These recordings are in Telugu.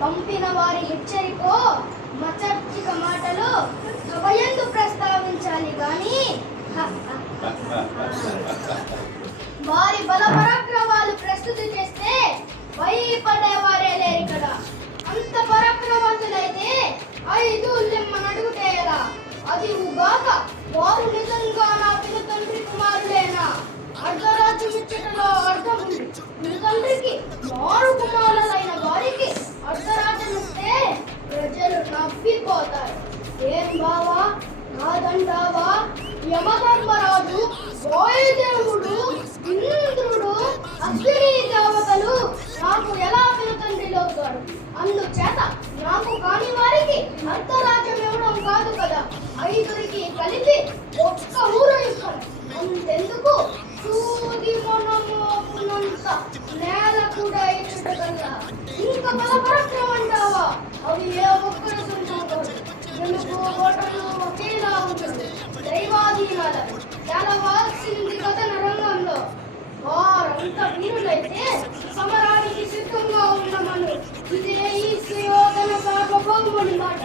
పంపిన వారి హెచ్చరికో మచర్చిక మాటలు సభయందు ప్రస్తావించాలి గాని వారి బల పరాక్రమాలు ప్రస్తుతి చేస్తే భయపడేవారే లేరు కదా. అంత పరాక్రమవంతులైతే 5 ఉల్లెమ్మని అడుగుతే ఎలా? అది ఉగాక వారు నిజంగా నా పిల్ల తండ్రి కుమారులేనా? అర్ధరాజ్యం ఇచ్చటలో అర్థం ఉంది. పిల్ల తండ్రికి మారు కుమారులైన వారికి అర్ధరాజ్యం ఇస్తే ప్రజలు నవ్విపోతారు. ఏం బావా కాదంటావా? యమధర్మరాజు, వాయుదేవుడు, ఇంద్రుడు, అగ్ని దేవతలు నాకు ఎలా పిల్ల తండ్రిలోతాడు? అందుచేత నాకు కాని వారికి అర్ధరాజ్యం ఇవ్వడం కాదు కదా, 5కి కలిపి ఒక్క ఊరు ఇస్తాను. అంతెందుకు సూది మనమోపునంత నేల కూడా ఇచ్చుటగల్లా ఇంకా బలపరాక్రమం అంటావా? అవి ఏ ఒక్కరు సొంతం ఎందుకు ఓటర్లు ఒకేలా ఉంటుంది. దైవాధీనాల తెలవాల్సింది కథన రంగంలో వారంతా వీరులైతే సమరానికి సిద్ధంగా ఉన్నామను. ఇదే ఈ సుయోధన సార్వభౌముని మాట.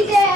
ఇదే